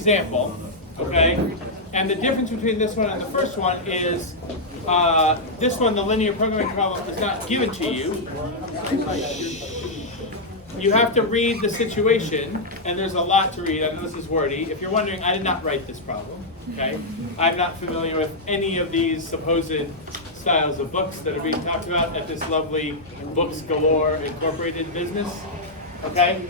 example, okay? And the difference between this one and the first one is this one, the linear programming problem, is not given to you. You have to read the situation, and there's a lot to read. I know this is wordy. If you're wondering, I did not write this problem, okay? I'm not familiar with any of these supposed styles of books that are being talked about at this lovely Books Galore Incorporated business, okay?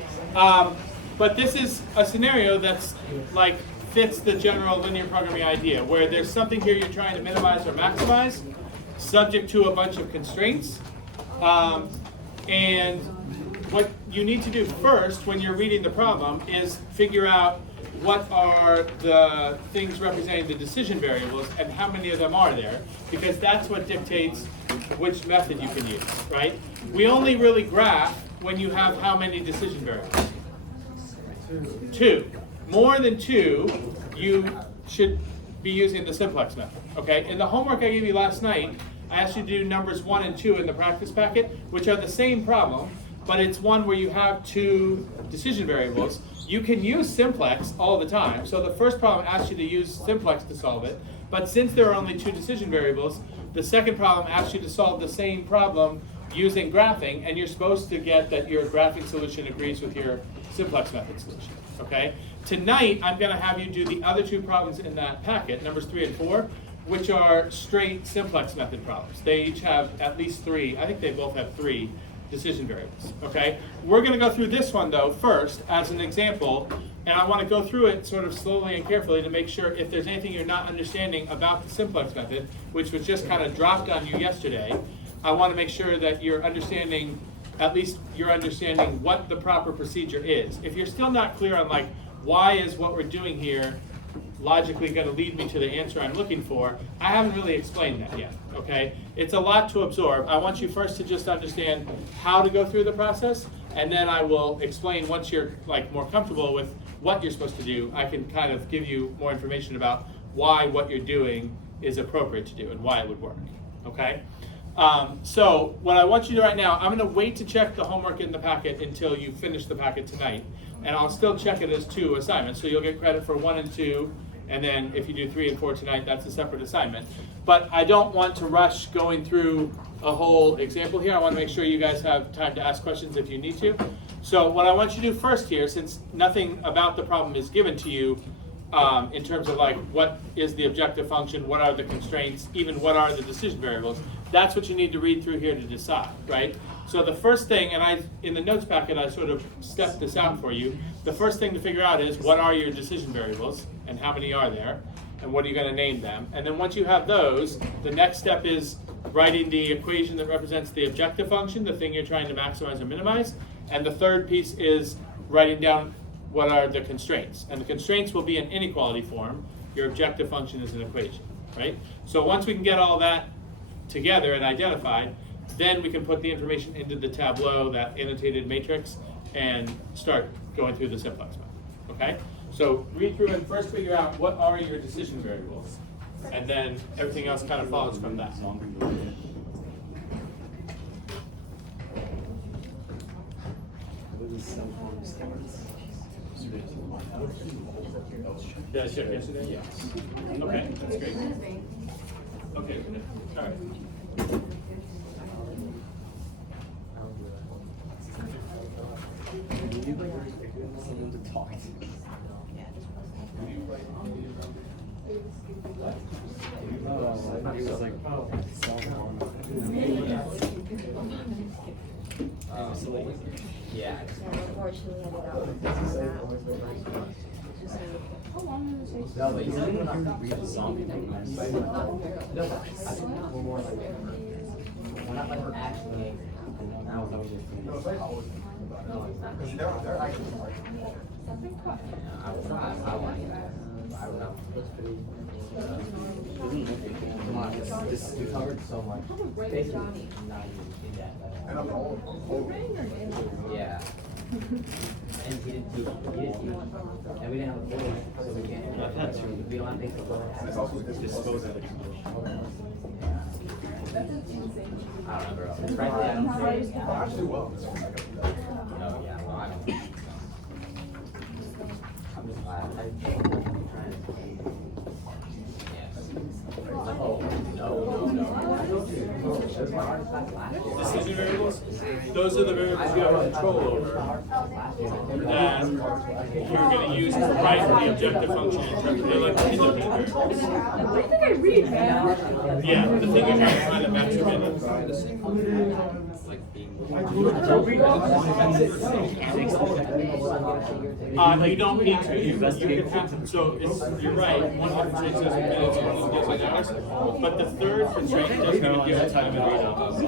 But this is a scenario that's like fits the general linear programming idea, where there's something here you're trying to minimize or maximize, subject to a bunch of constraints. And what you need to do first when you're reading the problem is figure out what are the things representing the decision variables and how many of them are there, because that's what dictates which method you can use, right? We only really graph when you have how many decision variables? 2. More than 2, you should be using the simplex method, okay? In the homework I gave you last night, I asked you to do numbers 1 and 2 in the practice packet, which are the same problem, but it's one where you have 2 decision variables. You can use simplex all the time. So the first problem asks you to use simplex to solve it, but since there are only 2 decision variables, the second problem asks you to solve the same problem using graphing, and you're supposed to get that your graphing solution agrees with your simplex method solution, okay? Tonight, I'm gonna have you do the other 2 problems in that packet, numbers 3 and 4, which are straight simplex method problems. They each have at least 3, I think they both have 3 decision variables, okay? We're gonna go through this one though first as an example, and I wanna go through it sort of slowly and carefully to make sure if there's anything you're not understanding about the simplex method, which was just kind of dropped on you yesterday. I wanna make sure that you're understanding, at least you're understanding what the proper procedure is. If you're still not clear on like, why is what we're doing here logically going to lead me to the answer I'm looking for, I haven't really explained that yet, okay? It's a lot to absorb. I want you first to just understand how to go through the process, and then I will explain once you're like more comfortable with what you're supposed to do. I can kind of give you more information about why what you're doing is appropriate to do and why it would work, okay? So what I want you to do right now, I'm going to wait to check the homework in the packet until you finish the packet tonight, and I'll still check it as 2 assignments, so you'll get credit for 1 and 2, and then if you do 3 and 4 tonight, that's a separate assignment. But I don't want to rush going through a whole example here. I want to make sure you guys have time to ask questions if you need to. So what I want you to do first here, since nothing about the problem is given to you, in terms of like what is the objective function, what are the constraints, even what are the decision variables, that's what you need to read through here to decide, right? So the first thing, and in the notes packet I sort of stepped this out for you, the first thing to figure out is what are your decision variables and how many are there and what are you going to name them. And then once you have those, the next step is writing the equation that represents the objective function, the thing you're trying to maximize or minimize. And the third piece is writing down what are the constraints. And the constraints will be in inequality form. Your objective function is an equation, right? So once we can get all that together and identified, then we can put the information into the tableau, that annotated matrix, and start going through the simplex method, okay? So read through and first figure out what are your decision variables, and then everything else kind of follows from that. Did I check yesterday? Yes. Okay, that's great. Okay, all right. Someone to talk to. He was like, yeah. Unfortunately, I No, but you really don't have to read a song. We're more like, we're not like actually. Now we're Come on, this we covered so much. Basically, not even in that. Yeah. And he didn't teach. And we didn't have a board, so we can't. That's true. We don't have things to board. Dispose of it. I don't know, bro. Frankly, I don't say. Actually, well. No, yeah, well, I don't. I'm just glad. decision variables, those are the variables you have control over that you're going to use to write the objective function in terms of they're like independent variables. I think I read, man. Yeah, the thing is you're trying to match them in. You don't need to. You can have, so it's, you're right, one constraint says minutes, one gives like hours, but the third constraint doesn't even give a time and read.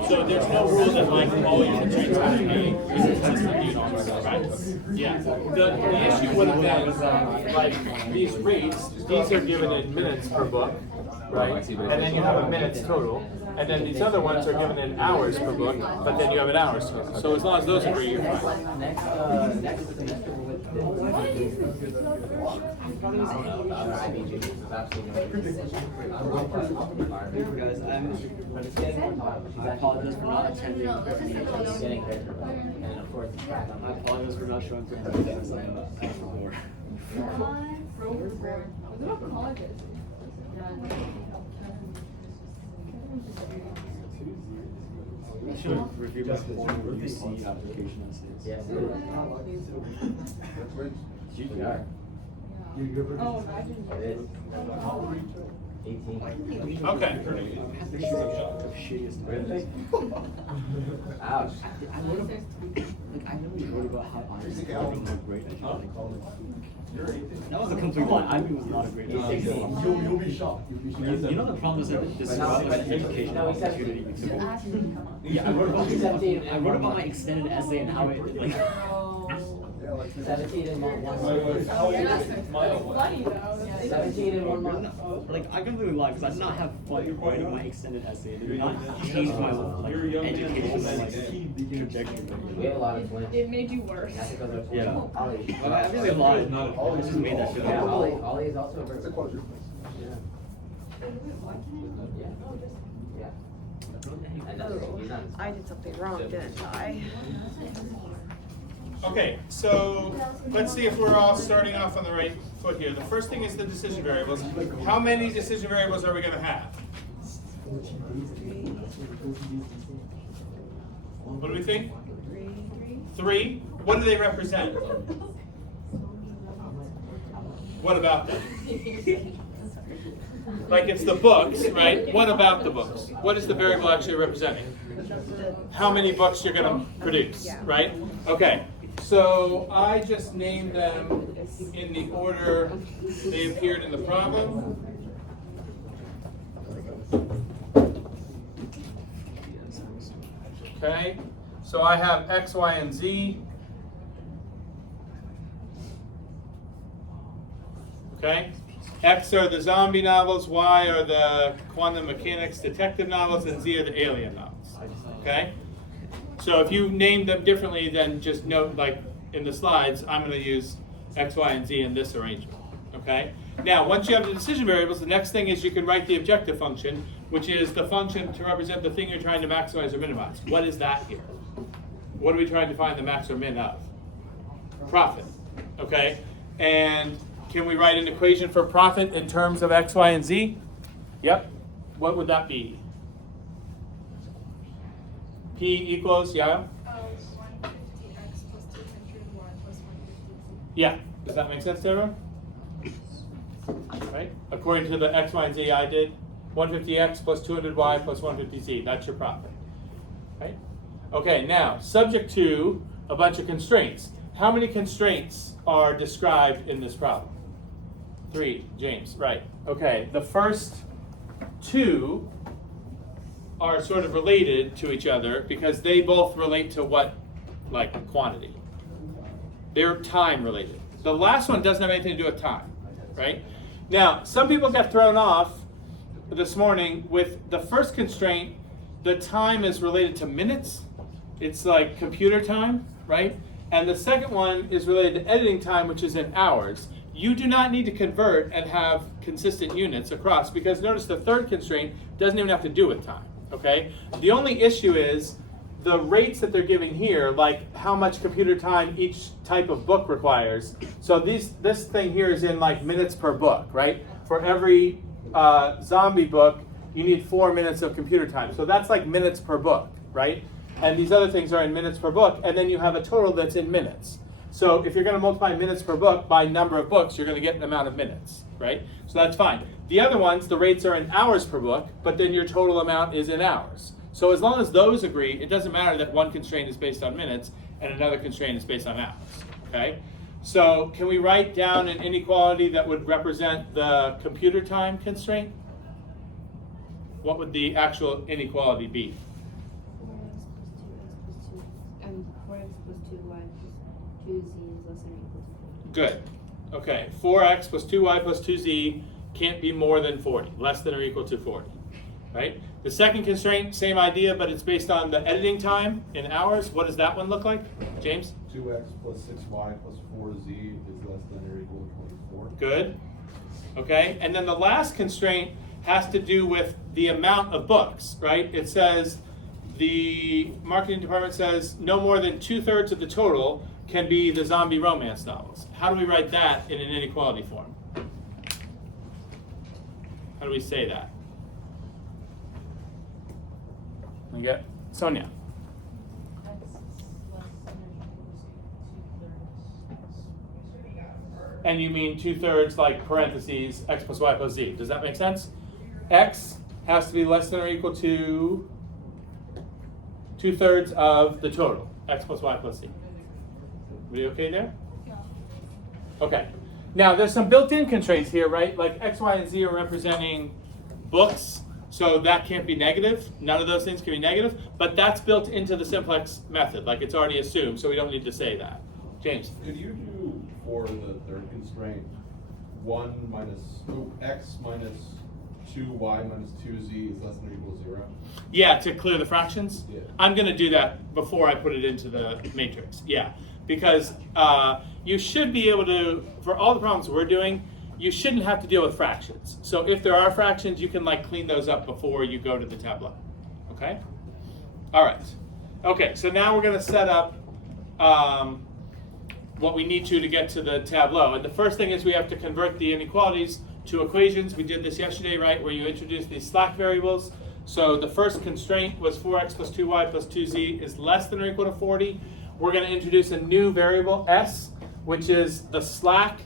So there's no rule that like all your constraints have to be consistent units, right? Yeah. The issue would have been like these rates, these are given in minutes per book, right? And then you have a minutes total. And then these other ones are given in hours per book, but then you have an hours total. So as long as those agree, you're fine. Guys, I apologize for not attending. I apologize for not showing up. Should review that form where you see application essays. Yes. You are. Oh, imagine. It is. 18. Okay. Ouch. I wrote about, like, I know we wrote about how honestly coding was great. That was a complete lie. IB was not a great You'll be shocked. You know the problem is that this is education opportunity. Yeah, I wrote about my extended essay and how it like. 17 in 1 month. Funny though. 17 in 1 month. Like, I completely lie because I did not have fun writing my extended essay. It did not change my like, educational like, trajectory. We have a lot of wins. It made you worse. That's because of Yeah. Ollie. Well, I really lied. I just made that shit Yeah, up. Ollie is also a very good coach. Yeah. Yeah. And that's he's not. I did something wrong, didn't I? Okay, so let's see if we're all starting off on the right foot here. The first thing is the decision variables. How many decision variables are we going to have? What do we think? 3. What do they represent? What about them? Like it's the books, right? What about the books? What is the variable actually representing? How many books you're going to produce, right? Okay, so I just named them in the order they appeared in the problem. Okay, so I have X, Y, and Z. Okay, X are the zombie novels, Y are the quantum mechanics detective novels, and Z are the alien novels. Okay, so if you name them differently, then just note, like in the slides, I'm going to use X, Y, and Z in this arrangement. Okay, now once you have the decision variables, the next thing is you can write the objective function, which is the function to represent the thing you're trying to maximize or minimize. What is that here? What are we trying to find the max or min of? Profit. Okay, and can we write an equation for profit in terms of X, Y, and Z? Yep. What would that be? P equals, yeah? 150x plus 200y plus 150z. Yeah. Does that make sense to everyone? Right? According to the X, Y, and Z I did, 150x plus 200y plus 150z. That's your profit. Right? Okay, now, subject to a bunch of constraints. How many constraints are described in this problem? 3, James, right. Okay, the first 2 are sort of related to each other because they both relate to what, like quantity. They're time related. The last one doesn't have anything to do with time, right? Now, some people got thrown off this morning with the first constraint. The time is related to minutes. It's like computer time, right? And the second one is related to editing time, which is in hours. You do not need to convert and have consistent units across because notice the third constraint doesn't even have to do with time, okay? The only issue is the rates that they're giving here, like how much computer time each type of book requires. So this thing here is in like minutes per book, right? For every zombie book, you need 4 minutes of computer time. So that's like minutes per book, right? And these other things are in minutes per book, and then you have a total that's in minutes. So if you're going to multiply minutes per book by number of books, you're going to get an amount of minutes, right? So that's fine. The other ones, the rates are in hours per book, but then your total amount is in hours. So as long as those agree, it doesn't matter that one constraint is based on minutes and another constraint is based on hours, okay? So can we write down an inequality that would represent the computer time constraint? What would the actual inequality be? 4x plus 2y plus 2z is less than or equal to 40. Good. Okay, 4x plus 2y plus 2z can't be more than 40, less than or equal to 40, right? The second constraint, same idea, but it's based on the editing time in hours. What does that one look like, James? 2x plus 6y plus 4z is less than or equal to 24. Good. Okay, and then the last constraint has to do with the amount of books, right? It says, the marketing department says no more than 2/3 of the total can be the zombie romance novels. How do we write that in an inequality form? How do we say that? We get Sonia. And you mean 2/3 like parentheses x plus y plus z. Does that make sense? X has to be less than or equal to 2/3 of the total, x plus y plus z. We okay there? Yeah. Okay. Now there's some built-in constraints here, right? Like x, y, and z are representing books, so that can't be negative. None of those things can be negative, but that's built into the simplex method, like it's already assumed, so we don't need to say that. James? Could you do for the third constraint 1 minus x minus 2y minus 2z is less than or equal to 0? Yeah, to clear the fractions? Yeah. I'm going to do that before I put it into the matrix. Yeah, because you should be able to, for all the problems we're doing, you shouldn't have to deal with fractions. So if there are fractions, you can like clean those up before you go to the tableau. Okay? All right. Okay, so now we're going to set up what we need to get to the tableau. And the first thing is we have to convert the inequalities to equations. We did this yesterday, right, where you introduce these slack variables. So the first constraint was 4x plus 2y plus 2z is less than or equal to 40. We're going to introduce a new variable, s, which is the slack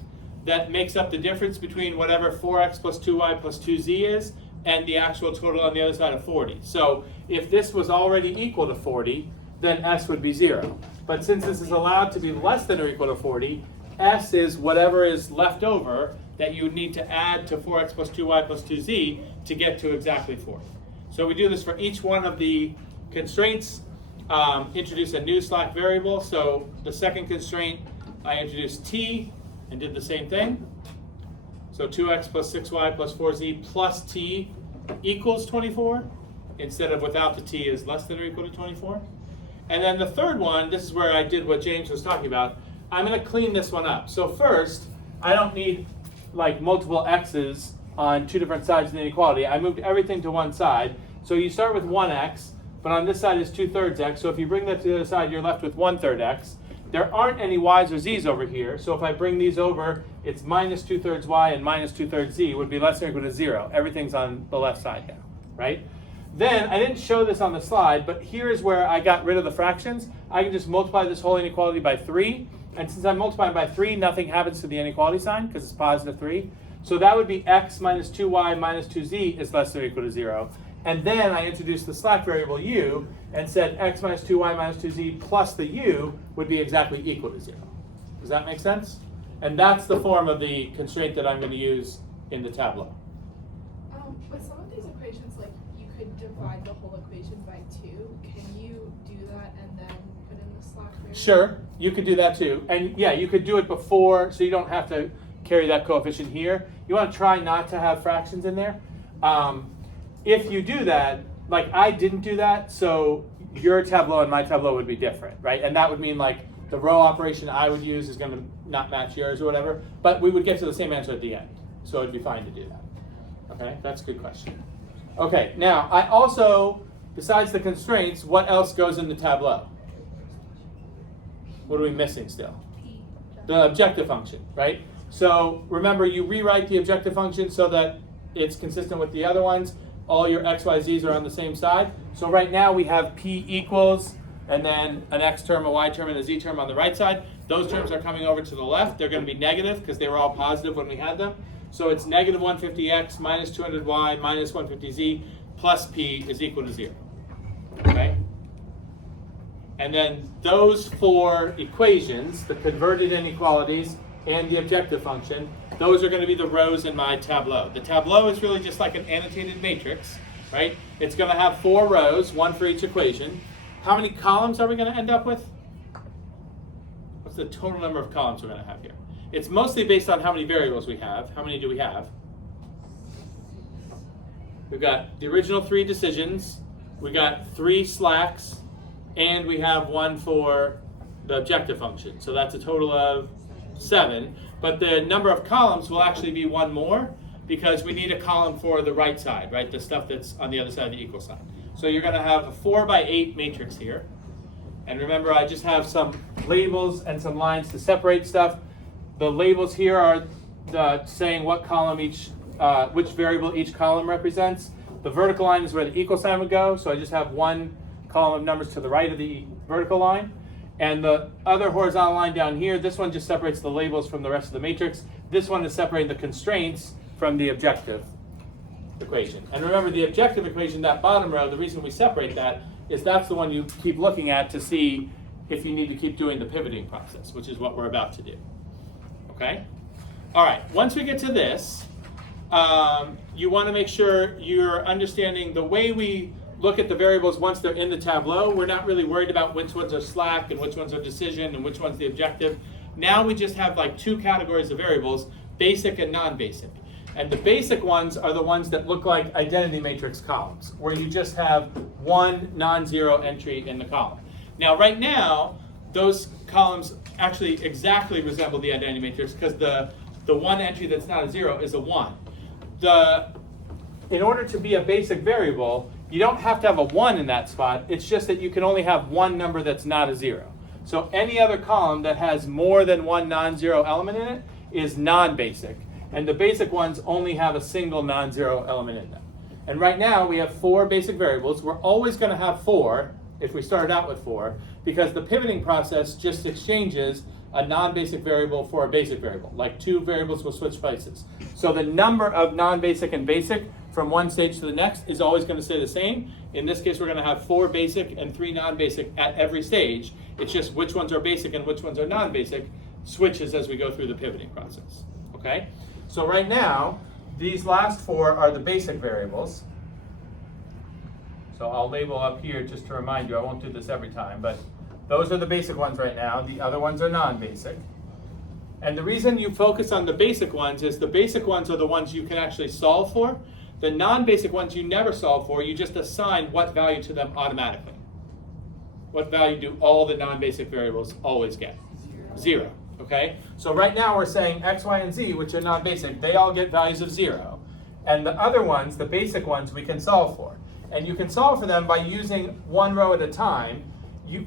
that makes up the difference between whatever 4x plus 2y plus 2z is and the actual total on the other side of 40. So if this was already equal to 40, then s would be 0. But since this is allowed to be less than or equal to 40, s is whatever is left over that you would need to add to 4x plus 2y plus 2z to get to exactly 40. So we do this for each one of the constraints, introduce a new slack variable. So the second constraint, I introduced t and did the same thing. So 2x plus 6y plus 4z plus t equals 24, instead of without the t is less than or equal to 24. And then the third one, this is where I did what James was talking about. I'm going to clean this one up. So first, I don't need like multiple x's on two different sides of the inequality. I moved everything to one side. So you start with 1x, but on this side is 2/3 x. So if you bring that to the other side, you're left with 1/3 x. There aren't any y's or z's over here. So if I bring these over, it's minus 2/3 y and minus 2/3 z would be less than or equal to 0. Everything's on the left side now, right? Then, I didn't show this on the slide, but here is where I got rid of the fractions. I can just multiply this whole inequality by 3. And since I'm multiplying by 3, nothing happens to the inequality sign because it's positive 3. So that would be x minus 2y minus 2z is less than or equal to 0. And then I introduced the slack variable u and said x minus 2y minus 2z plus the u would be exactly equal to 0. Does that make sense? And that's the form of the constraint that I'm going to use in the tableau. With some of these equations, like you could divide the whole equation by 2. Can you do that and then put in the slack variable? Sure, you could do that too. And yeah, you could do it before, so you don't have to carry that coefficient here. You want to try not to have fractions in there. If you do that, like I didn't do that, so your tableau and my tableau would be different, right? And that would mean like the row operation I would use is going to not match yours or whatever, but we would get to the same answer at the end. So it'd be fine to do that. Okay, that's a good question. Okay, now I also, besides the constraints, what else goes in the tableau? What are we missing still? The objective function, right? So remember, you rewrite the objective function so that it's consistent with the other ones. all your x, y, z's are on the same side. So right now we have p equals, and then an x term, a y term, and a z term on the right side. Those terms are coming over to the left. They're going to be negative because they were all positive when we had them. So it's negative 150x minus 200y minus 150z plus p is equal to 0. Okay? And then those four equations, the converted inequalities and the objective function, those are going to be the rows in my tableau. The tableau is really just like an annotated matrix, right? It's going to have 4 rows, 1 for each equation. How many columns are we going to end up with? What's the total number of columns we're going to have here? It's mostly based on how many variables we have. How many do we have? We've got the original 3 decisions, we got 3 slacks, and we have 1 for the objective function. So that's a total of 7. But the number of columns will actually be 1 more because we need a column for the right side, right? The stuff that's on the other side of the equal sign. So you're going to have a 4 by 8 matrix here. And remember, I just have some labels and some lines to separate stuff. The labels here are saying what column which variable each column represents. The vertical line is where the equal sign would go, so I just have 1 column of numbers to the right of the vertical line. And the other horizontal line down here, this one just separates the labels from the rest of the matrix. This one is separating the constraints from the objective equation. And remember, the objective equation, that bottom row, the reason we separate that is that's the one you keep looking at to see if you need to keep doing the pivoting process, which is what we're about to do. Okay? All right, once we get to this, you want to make sure you're understanding the way we look at the variables once they're in the tableau. We're not really worried about which ones are slack and which ones are decision and which one's the objective. Now we just have like 2 categories of variables, basic and non-basic. And the basic ones are the ones that look like identity matrix columns, where you just have 1 non-zero entry in the column. Now, right now, those columns actually exactly resemble the identity matrix because the 1 entry that's not a 0 is a 1. In order to be a basic variable, you don't have to have a 1 in that spot. It's just that you can only have 1 number that's not a 0. So any other column that has more than 1 non-zero element in it is non-basic. And the basic ones only have a single non-zero element in them. And right now we have 4 basic variables. We're always going to have 4 if we started out with 4, because the pivoting process just exchanges a non-basic variable for a basic variable. Like 2 variables will switch places. So the number of non-basic and basic from one stage to the next is always going to stay the same. In this case, we're going to have 4 basic and 3 non-basic at every stage. It's just which ones are basic and which ones are non-basic switches as we go through the pivoting process. Okay? So right now, these last 4 are the basic variables. So I'll label up here just to remind you. I won't do this every time, but those are the basic ones right now. The other ones are non-basic. And the reason you focus on the basic ones is the basic ones are the ones you can actually solve for. The non-basic ones you never solve for, you just assign what value to them automatically. What value do all the non-basic variables always get? 0. Okay? So right now we're saying x, y, and z, which are non-basic, they all get values of 0. And the other ones, the basic ones, we can solve for. And you can solve for them by using 1 row at a time.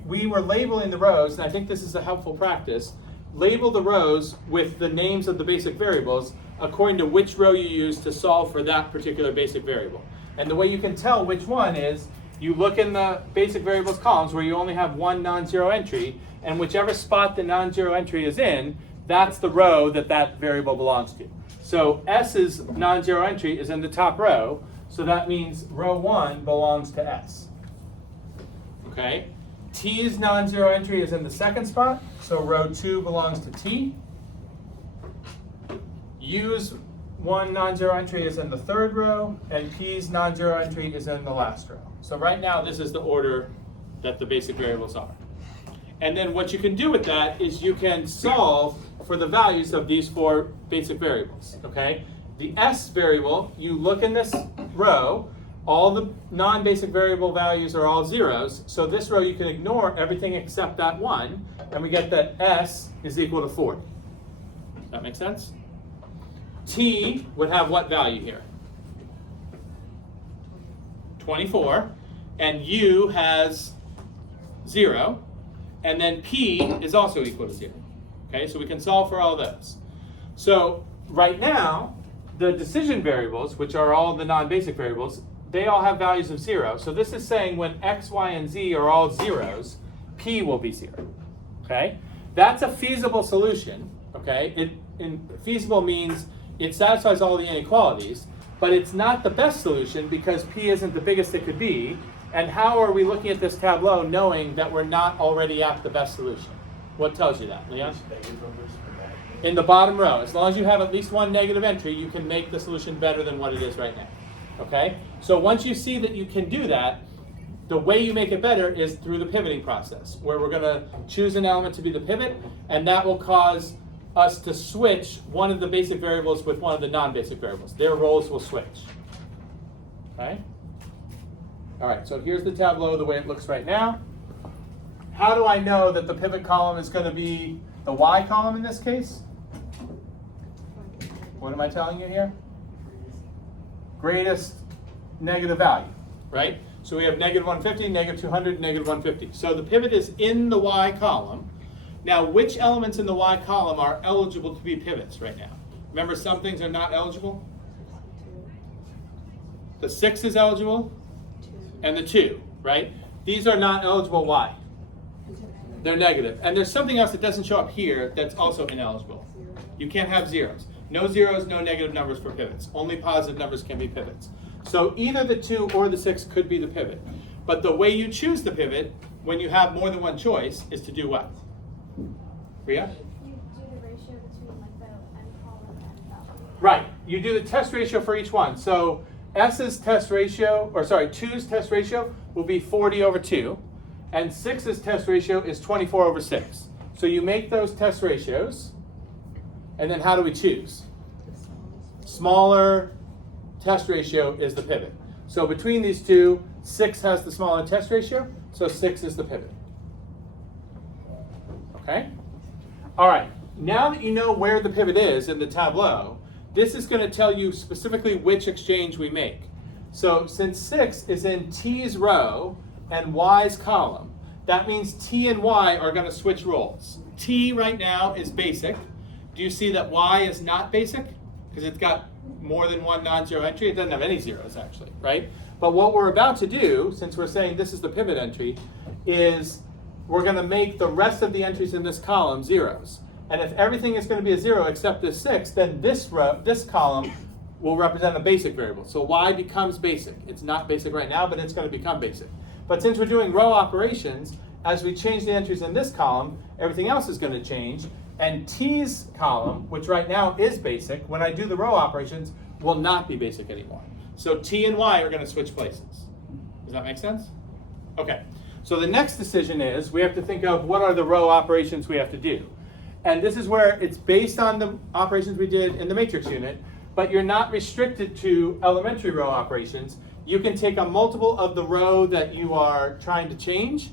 We were labeling the rows, and I think this is a helpful practice. Label the rows with the names of the basic variables according to which row you use to solve for that particular basic variable. And the way you can tell which one is you look in the basic variables columns where you only have 1 non-zero entry, and whichever spot the non-zero entry is in, that's the row that that variable belongs to. So S's non-zero entry is in the top row, so that means row 1 belongs to S. Okay? T's non-zero entry is in the second spot, so row 2 belongs to T. U's 1 non-zero entry is in the third row, and P's non-zero entry is in the last row. So right now, this is the order that the basic variables are. And then what you can do with that is you can solve for the values of these 4 basic variables, okay? The S variable, you look in this row, all the non-basic variable values are all zeros, so this row you can ignore everything except that 1, and we get that S is equal to 40. Does that make sense? T would have what value here? 24, and U has 0, and then P is also equal to 0. Okay, so we can solve for all those. So right now, the decision variables, which are all the non-basic variables, they all have values of 0. So this is saying when x, y, and z are all zeros, p will be 0. Okay? That's a feasible solution. Okay? Feasible means it satisfies all the inequalities, but it's not the best solution because p isn't the biggest it could be. And how are we looking at this tableau knowing that we're not already at the best solution? What tells you that, Leon? In the bottom row. As long as you have at least one negative entry, you can make the solution better than what it is right now. Okay? So once you see that you can do that, the way you make it better is through the pivoting process, where we're going to choose an element to be the pivot, and that will cause us to switch one of the basic variables with one of the non-basic variables. Their roles will switch. Okay? All right, so here's the tableau the way it looks right now. How do I know that the pivot column is going to be the y column in this case? What am I telling you here? Greatest negative value, right? So we have negative 150, negative 200, negative 150. So the pivot is in the y column. Now, which elements in the y column are eligible to be pivots right now? Remember, some things are not eligible? The 6 is eligible, and the 2, right? These are not eligible. Why? They're negative. And there's something else that doesn't show up here that's also ineligible. You can't have zeros. No zeros, no negative numbers for pivots. Only positive numbers can be pivots. So either the 2 or the 6 could be the pivot. But the way you choose the pivot, when you have more than one choice, is to do what? Rhea? You do the ratio between like the end column and that one. Right. You do the test ratio for each one. So S's test ratio, or sorry, 2's test ratio will be 40 over 2. And 6's test ratio is 24 over 6. So you make those test ratios. And then how do we choose? Smaller test ratio is the pivot. So between these two, 6 has the smaller test ratio, so 6 is the pivot. Okay? All right, now that you know where the pivot is in the tableau, this is going to tell you specifically which exchange we make. So since 6 is in T's row and Y's column, that means T and Y are going to switch roles. T right now is basic. Do you see that Y is not basic? Because it's got more than one non-zero entry. It doesn't have any zeros, actually, right? But what we're about to do, since we're saying this is the pivot entry, is we're going to make the rest of the entries in this column zeros. And if everything is going to be a 0 except this 6, then this column will represent a basic variable. So Y becomes basic. It's not basic right now, but it's going to become basic. But since we're doing row operations, as we change the entries in this column, everything else is going to change. And T's column, which right now is basic, when I do the row operations, will not be basic anymore. So T and Y are going to switch places. Does that make sense? Okay. So the next decision is we have to think of what are the row operations we have to do. And this is where it's based on the operations we did in the matrix unit, but you're not restricted to elementary row operations. You can take a multiple of the row that you are trying to change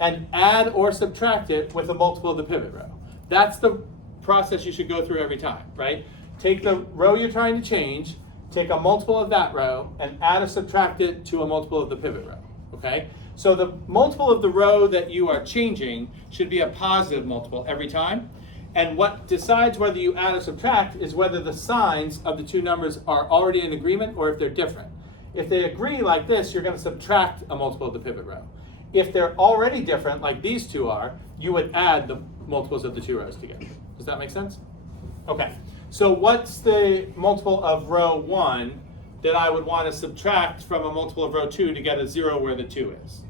and add or subtract it with a multiple of the pivot row. That's the process you should go through every time, right? Take the row you're trying to change, take a multiple of that row, and add or subtract it to a multiple of the pivot row, okay? So the multiple of the row that you are changing should be a positive multiple every time. And what decides whether you add or subtract is whether the signs of the two numbers are already in agreement or if they're different. If they agree like this, you're going to subtract a multiple of the pivot row. If they're already different, like these two are, you would add the multiples of the two rows together. Does that make sense? Okay. So what's the multiple of row 1 that I would want to subtract from a multiple of row 2 to get a 0 where the 2 is?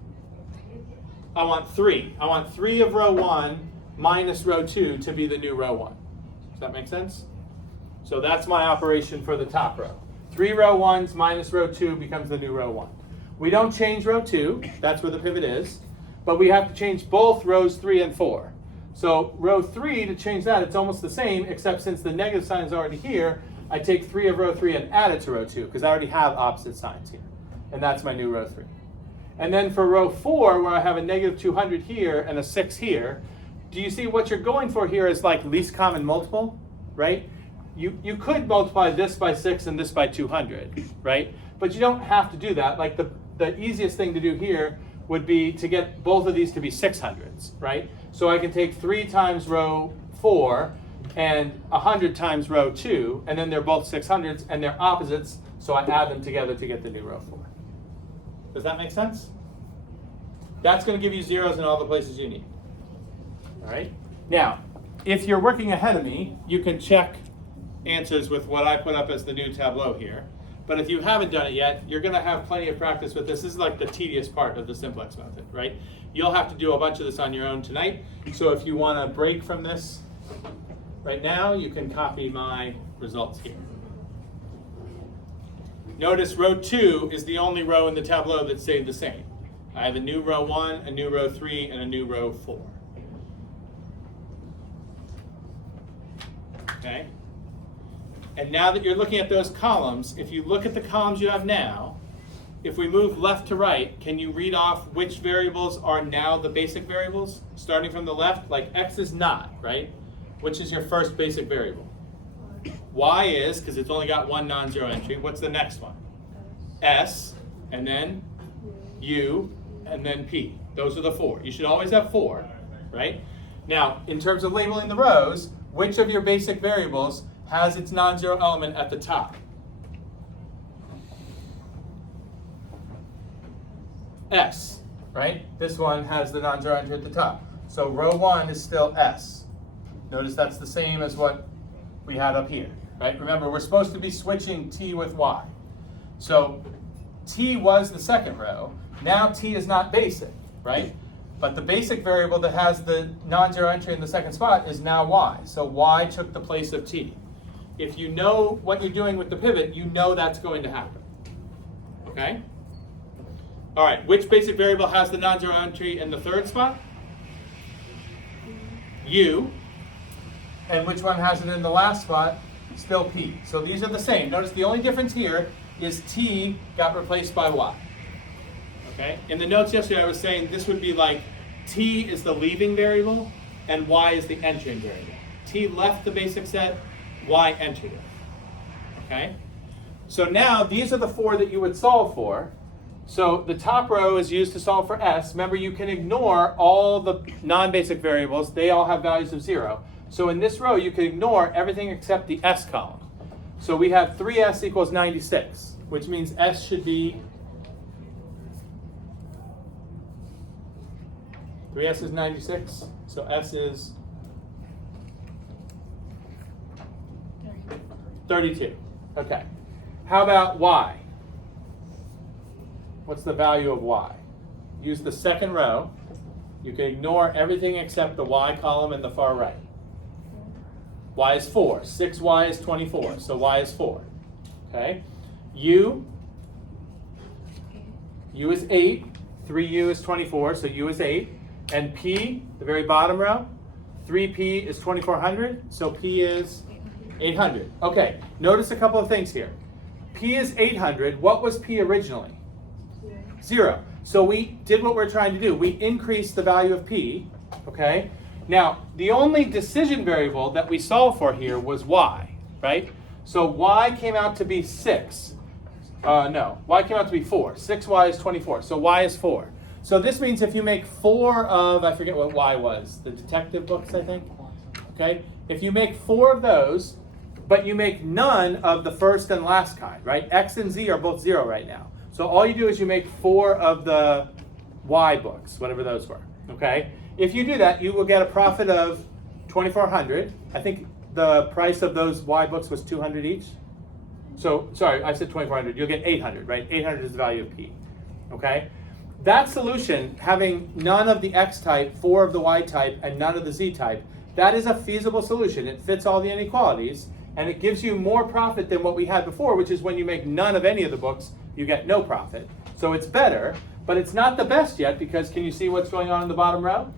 I want 3. I want 3 of row 1 minus row 2 to be the new row 1. Does that make sense? So that's my operation for the top row. 3 row 1s minus row 2 becomes the new row 1. We don't change row 2. That's where the pivot is. But we have to change both rows 3 and 4. So row 3, to change that, it's almost the same, except since the negative sign is already here, I take 3 of row 3 and add it to row 2, because I already have opposite signs here. And that's my new row 3. And then for row 4, where I have a negative 200 here and a 6 here, do you see what you're going for here is like least common multiple, right? You could multiply this by 6 and this by 200, right? But you don't have to do that. Like the easiest thing to do here would be to get both of these to be 600s, right? So I can take 3 times row 4 and 100 times row 2, and then they're both 600s and they're opposites, so I add them together to get the new row 4. Does that make sense? That's going to give you zeros in all the places you need. All right? Now, if you're working ahead of me, you can check answers with what I put up as the new tableau here. But if you haven't done it yet, you're going to have plenty of practice with this. This is like the tedious part of the simplex method, right? You'll have to do a bunch of this on your own tonight. So if you want to break from this right now, you can copy my results here. Notice row 2 is the only row in the tableau that stayed the same. I have a new row 1, a new row 3, and a new row 4. Okay? And now that you're looking at those columns, if you look at the columns you have now, if we move left to right, can you read off which variables are now the basic variables? Starting from the left, like x is not, right? Which is your first basic variable? Y is, because it's only got one non-zero entry. What's the next one? S, and then U, and then P. Those are the 4. You should always have 4, right? Now, in terms of labeling the rows, which of your basic variables has its non-zero element at the top? S, right? This one has the non-zero entry at the top. So row 1 is still S. Notice that's the same as what we had up here, right? Remember, we're supposed to be switching T with Y. So T was the second row. Now T is not basic, right? But the basic variable that has the non-zero entry in the second spot is now Y. So Y took the place of T. If you know what you're doing with the pivot, you know that's going to happen. Okay? All right, which basic variable has the non-zero entry in the third spot? U. And which one has it in the last spot? Still P. So these are the same. Notice the only difference here is T got replaced by Y. Okay? In the notes yesterday, I was saying this would be like T is the leaving variable and Y is the entering variable. T left the basic set, Y entered it. Okay? So now these are the 4 that you would solve for. So the top row is used to solve for S. Remember, you can ignore all the non-basic variables. They all have values of 0. So in this row, you can ignore everything except the S column. So we have 3S equals 96, which means S should be 3S is 96, so S is 32. Okay. How about Y? What's the value of Y? Use the second row. You can ignore everything except the Y column in the far right. Y is 4. 6Y is 24, so Y is 4. Okay. U is 8. 3U is 24, so U is 8. And P, the very bottom row, 3P is 2400, so P is 800. Okay, notice a couple of things here. P is 800. What was P originally? 0. So we did what we're trying to do. We increased the value of P, okay? Now, the only decision variable that we solved for here was Y, right? So Y came out to be 6. Y came out to be 4. 6Y is 24, so Y is 4. So this means if you make 4 of, I forget what Y was, the detective books, I think, okay? If you make 4 of those, but you make none of the first and last kind, right? X and Z are both 0 right now. So all you do is you make 4 of the Y books, whatever those were, okay? If you do that, you will get a profit of 2,400. I think the price of those Y books was 200 each. So, sorry, I said 2,400. You'll get 800, right? 800 is the value of P, okay? That solution, having none of the X type, 4 of the Y type, and none of the Z type, that is a feasible solution. It fits all the inequalities, and it gives you more profit than what we had before, which is when you make none of any of the books, you get no profit. So it's better, but it's not the best yet, because can you see what's going on in the bottom row?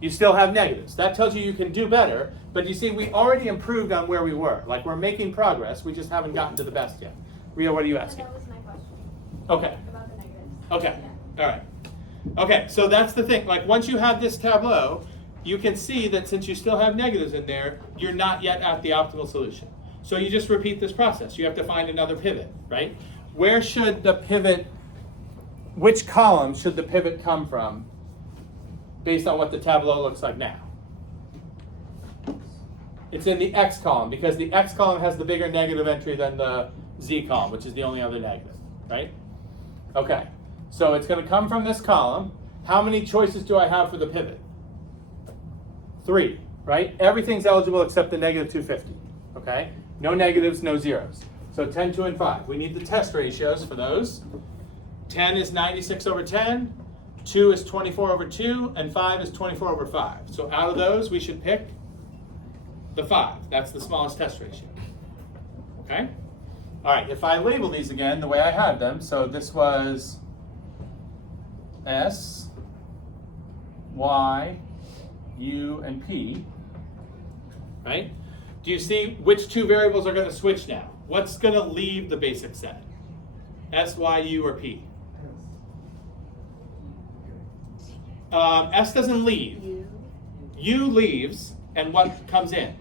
You still have negatives. That tells you you can do better, but you see, we already improved on where we were. Like, we're making progress, we just haven't gotten to the best yet. Ria, what are you asking? That was my question. Okay. About the negatives. Okay. Yeah. All right. Okay, so that's the thing. Like, once you have this tableau, you can see that since you still have negatives in there, you're not yet at the optimal solution. So you just repeat this process. You have to find another pivot, right? Where should the pivot, which column should the pivot come from based on what the tableau looks like now? It's in the X column, because the X column has the bigger negative entry than the z column, which is the only other negative, right? Okay, so it's going to come from this column. How many choices do I have for the pivot? 3, right? Everything's eligible except the negative 250, okay? No negatives, no zeros. So 10, 2, and 5. We need the test ratios for those. 10 is 96 over 10, 2 is 24 over 2, and 5 is 24 over 5. So out of those, we should pick the 5. That's the smallest test ratio. Okay? All right, if I label these again the way I had them, so this was S, Y, U, and P, right? Do you see which two variables are going to switch now? What's going to leave the basic set? S, Y, U, or P? S doesn't leave. U leaves, and what comes in?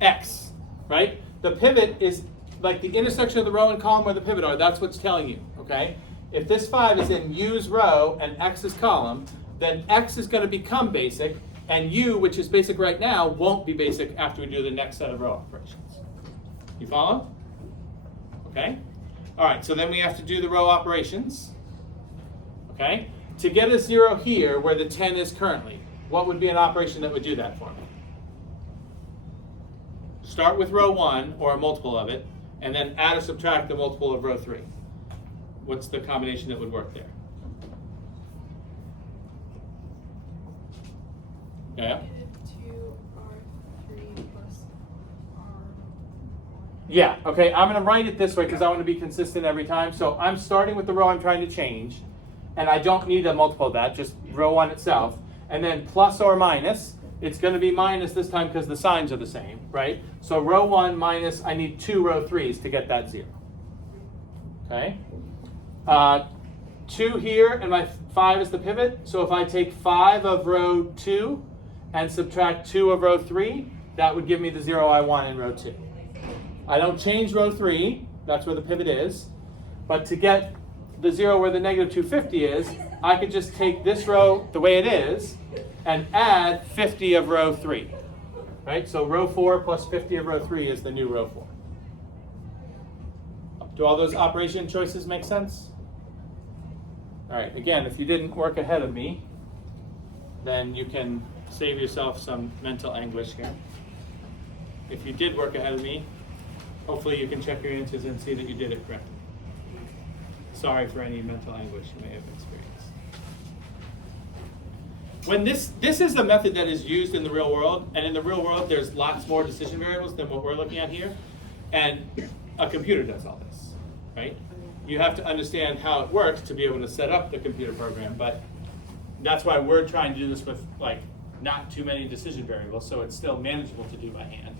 X, right? The pivot is like the intersection of the row and column where the pivot are. That's what's telling you, okay? If this 5 is in U's row and X's column, then X is going to become basic, and U, which is basic right now, won't be basic after we do the next set of row operations. You follow? Okay? All right, so then we have to do the row operations. Okay? To get a 0 here where the 10 is currently, what would be an operation that would do that for me? Start with row 1 or a multiple of it, and then add or subtract the multiple of row 3. What's the combination that would work there? Yeah? -2R3 plus R1. Yeah, okay, I'm going to write it this way because I want to be consistent every time. So I'm starting with the row I'm trying to change, and I don't need a multiple of that, just row 1 itself. And then plus or minus, it's going to be minus this time because the signs are the same, right? So row 1 minus, I need 2 row 3s to get that 0. Okay? 2 here, and my 5 is the pivot. So if I take 5 of row 2 and subtract 2 of row 3, that would give me the 0 I want in row 2. I don't change row 3, that's where the pivot is. But to get the 0 where the negative 250 is, I could just take this row the way it is and add 50 of row 3. Right? So row 4 plus 50 of row 3 is the new row 4. Do all those operation choices make sense? All right, again, if you didn't work ahead of me, then you can save yourself some mental anguish here. If you did work ahead of me, hopefully you can check your answers and see that you did it correctly. Sorry for any mental anguish you may have experienced. When this is a method that is used in the real world, and in the real world there's lots more decision variables than what we're looking at here, and a computer does all this, right? You have to understand how it works to be able to set up the computer program, but that's why we're trying to do this with like not too many decision variables, so it's still manageable to do by hand.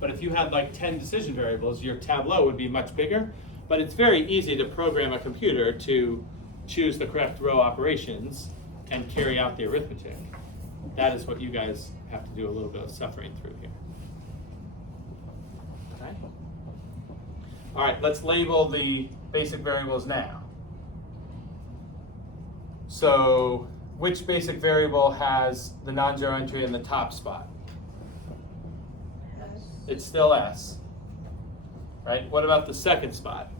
But if you had like 10 decision variables, your tableau would be much bigger, but it's very easy to program a computer to choose the correct row operations and carry out the arithmetic. That is what you guys have to do a little bit of suffering through here. Okay. All right, let's label the basic variables now. So which basic variable has the non-zero entry in the top spot? S. It's still S. Right? What about the second spot?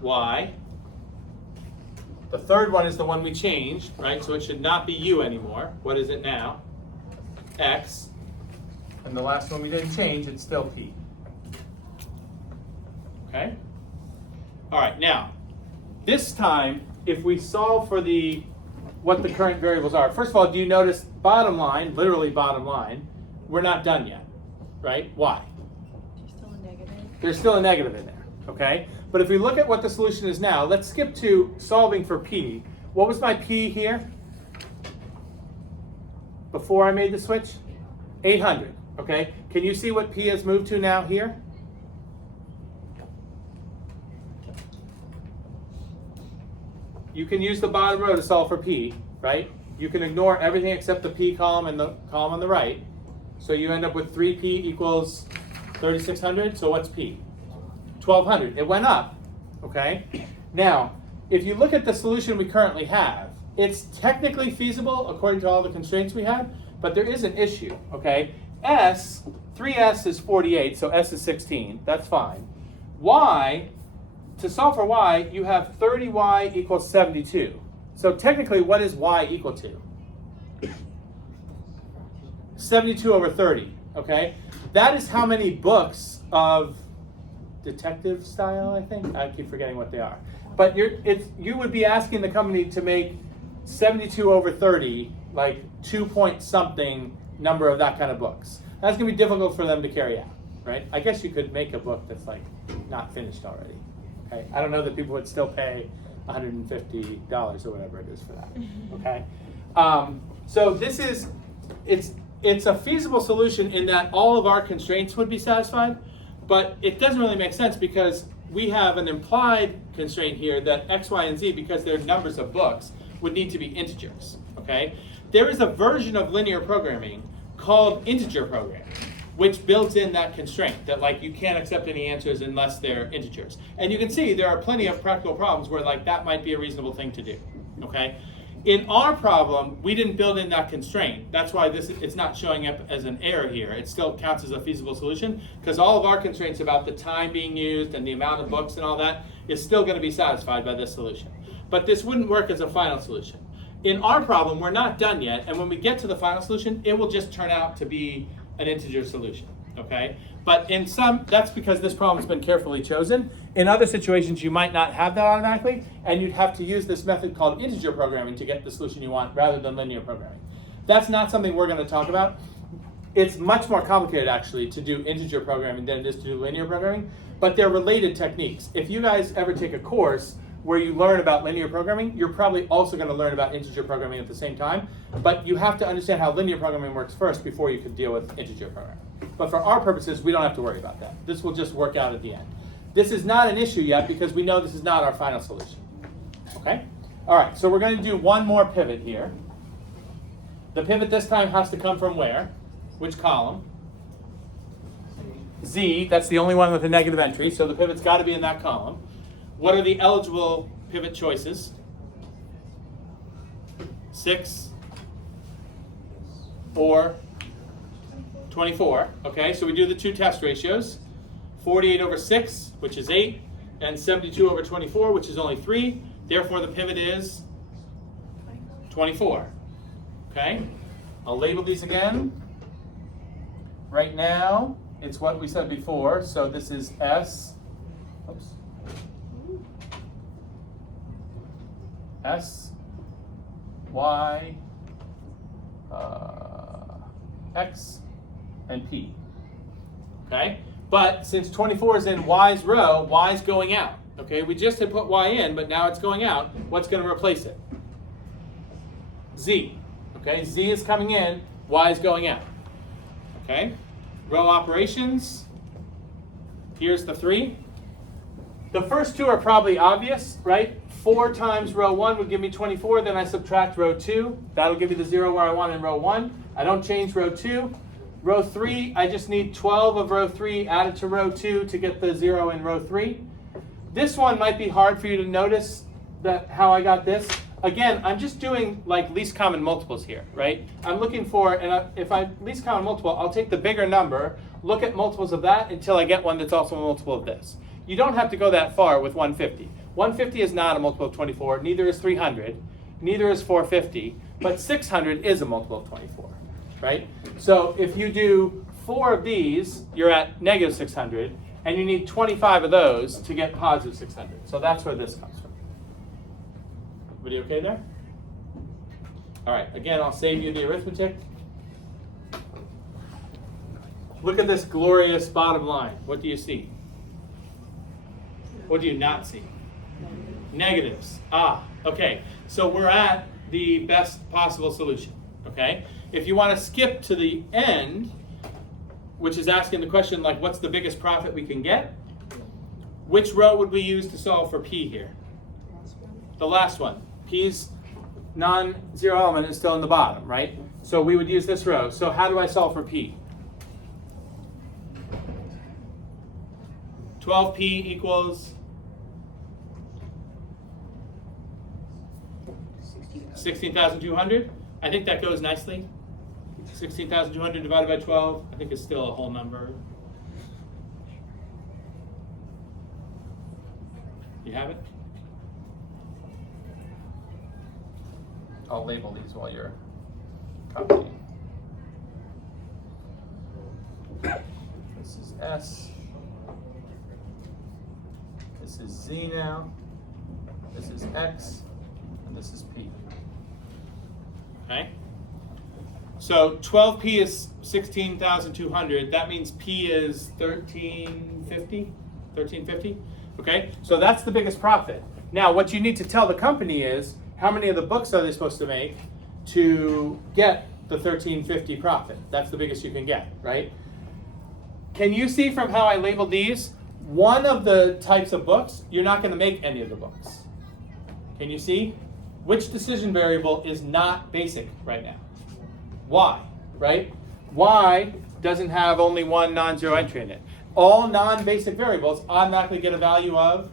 Y. The third one is the one we changed, right? So it should not be U anymore. What is it now? X. And the last one we didn't change, it's still P. Okay? All right, now, this time, if we solve for what the current variables are, first of all, do you notice bottom line, literally bottom line, we're not done yet, right? Why? There's still a negative. There's still a negative in there, okay? But if we look at what the solution is now, let's skip to solving for P. What was my P here? Before I made the switch? 800, okay? Can you see what P has moved to now here? You can use the bottom row to solve for P, right? You can ignore everything except the P column and the column on the right. So you end up with 3P equals 3,600. So what's P? 1,200. It went up, okay? Now, if you look at the solution we currently have, it's technically feasible according to all the constraints we have, but there is an issue, okay? S, 3S is 48, so S is 16. That's fine. Y, to solve for Y, you have 30Y equals 72. So technically, what is Y equal to? 72 over 30, okay? That is how many books of detective style, I think. I keep forgetting what they are. But you would be asking the company to make 72 over 30, like 2 point something number of that kind of books. That's gonna be difficult for them to carry out, right? I guess you could make a book that's like not finished already, okay? I don't know that people would still pay $150 or whatever it is for that, okay? So this is, it's a feasible solution in that all of our constraints would be satisfied, but it doesn't really make sense because we have an implied constraint here that X, Y, and Z, because they're numbers of books, would need to be integers, okay? There is a version of linear programming called integer programming, which builds in that constraint that like you can't accept any answers unless they're integers. And you can see there are plenty of practical problems where like that might be a reasonable thing to do, okay? In our problem, we didn't build in that constraint. That's why it's not showing up as an error here. It still counts as a feasible solution because all of our constraints about the time being used and the amount of books and all that is still going to be satisfied by this solution. But this wouldn't work as a final solution. In our problem, we're not done yet, and when we get to the final solution, it will just turn out to be an integer solution, okay? But in some, that's because this problem's been carefully chosen. In other situations, you might not have that automatically, and you'd have to use this method called integer programming to get the solution you want rather than linear programming. That's not something we're going to talk about. It's much more complicated, actually, to do integer programming than it is to do linear programming, but they're related techniques. If you guys ever take a course where you learn about linear programming, you're probably also going to learn about integer programming at the same time, but you have to understand how linear programming works first before you can deal with integer programming. But for our purposes, we don't have to worry about that. This will just work out at the end. This is not an issue yet because we know this is not our final solution. Okay? All right, so we're going to do one more pivot here. The pivot this time has to come from where? Which column? Z, that's the only one with a negative entry, so the pivot's got to be in that column. What are the eligible pivot choices? 6 or 24. Okay, so we do the two test ratios. 48 over 6, which is 8, and 72 over 24, which is only 3. Therefore, the pivot is 24. Okay, I'll label these again. Right now, it's what we said before. So this is S. Oops. S, Y, X, and P. Okay? But since 24 is in Y's row, Y's going out. Okay? We just had put Y in, but now it's going out. What's going to replace it? Z. Okay? Z is coming in, Y is going out. Okay? Row operations. Here's the 3. The first two are probably obvious, right? 4 times row 1 would give me 24, then I subtract row 2. That'll give me the 0 where I want in row 1. I don't change row 2. Row 3, I just need 12 of row 3 added to row 2 to get the 0 in row 3. This one might be hard for you to notice that how I got this. Again, I'm just doing like least common multiples here, right? I'm looking for, if I least common multiple, I'll take the bigger number, look at multiples of that until I get one that's also a multiple of this. You don't have to go that far with 150. 150 is not a multiple of 24, neither is 300, neither is 450, but 600 is a multiple of 24, right? So if you do 4 of these, you're at negative 600, and you need 25 of those to get positive 600. So that's where this comes from. Everybody okay there? All right, again, I'll save you the arithmetic. Look at this glorious bottom line. What do you see? What do you not see? Negatives. Ah, okay. So we're at the best possible solution, okay? If you want to skip to the end, which is asking the question like, what's the biggest profit we can get? Which row would we use to solve for P here? The last one. P's non-zero element is still in the bottom, right? So we would use this row. So how do I solve for P? 12P equals 16,200. I think that goes nicely. 16,200 divided by 12, I think is still a whole number. You have it? I'll label these while you're copying. This is S. This is Z now. This is X. And this is P. Okay? So 12P is 16,200. That means P is 1350? 1350? Okay? So that's the biggest profit. Now, what you need to tell the company is how many of the books are they supposed to make to get the 1350 profit. That's the biggest you can get, right? Can you see from how I labeled these? One of the types of books, you're not going to make any of the books. Can you see? Which decision variable is not basic right now? Y, right? Y doesn't have only one non-zero entry in it. All non-basic variables automatically get a value of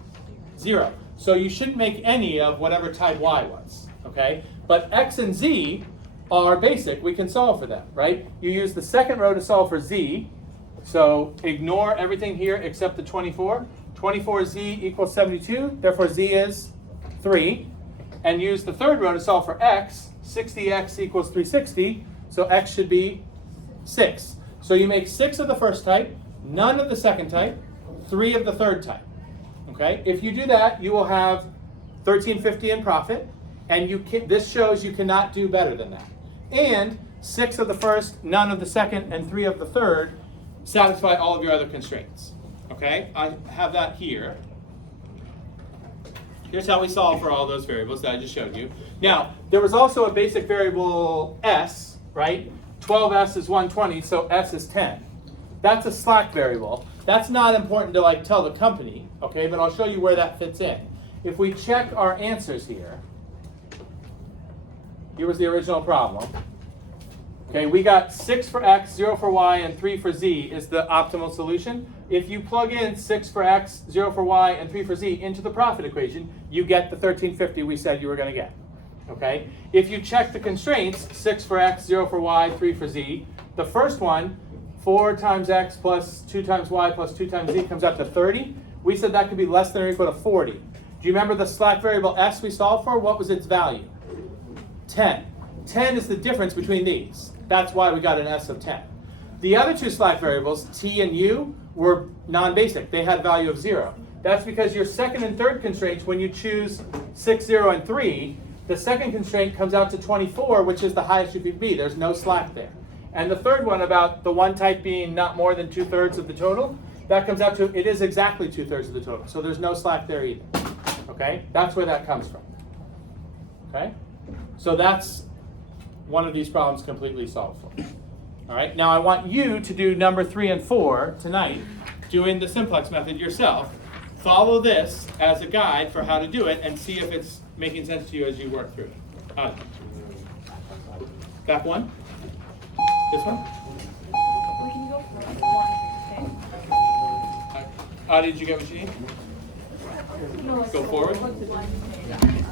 0. So you shouldn't make any of whatever type Y was, okay? But X and Z are basic. We can solve for them, right? You use the second row to solve for Z. So ignore everything here except the 24. 24Z equals 72. Therefore, Z is 3. And use the third row to solve for X. 60X equals 360. So X should be 6. So you make 6 of the first type, none of the second type, 3 of the third type. Okay? If you do that, you will have 1350 in profit, and this shows you cannot do better than that. And 6 of the first, none of the second, and 3 of the third satisfy all of your other constraints. Okay? I have that here. Here's how we solve for all those variables that I just showed you. Now, there was also a basic variable S, right? 12S is 120, so S is 10. That's a slack variable. That's not important to tell the company, okay? But I'll show you where that fits in. If we check our answers here, here was the original problem. Okay, we got 6 for X, 0 for Y, and 3 for Z is the optimal solution. If you plug in 6 for X, 0 for Y, and 3 for Z into the profit equation, you get the 1350 we said you were going to get. Okay? If you check the constraints, 6 for X, 0 for Y, 3 for Z, the first one, 4 times X plus 2 times Y plus 2 times Z comes out to 30. We said that could be less than or equal to 40. Do you remember the slack variable S we solved for? What was its value? 10. 10 is the difference between these. That's why we got an S of 10. The other two slack variables, T and U, were non-basic. They had a value of 0. That's because your second and third constraints, when you choose 6, 0, and 3, the second constraint comes out to 24, which is the highest you could be. There's no slack there. And the third one about the one type being not more than 2/3 of the total, that comes out to, it is exactly 2/3 of the total. So there's no slack there either. Okay? That's where that comes from. Okay? So that's one of these problems completely solved for. All right? Now I want you to do number 3 and 4 tonight, doing the simplex method yourself. Follow this as a guide for how to do it and see if it's making sense to you as you work through it. Back one? This one? We can go for one, okay? Did you get what you need? No, Go forward. One.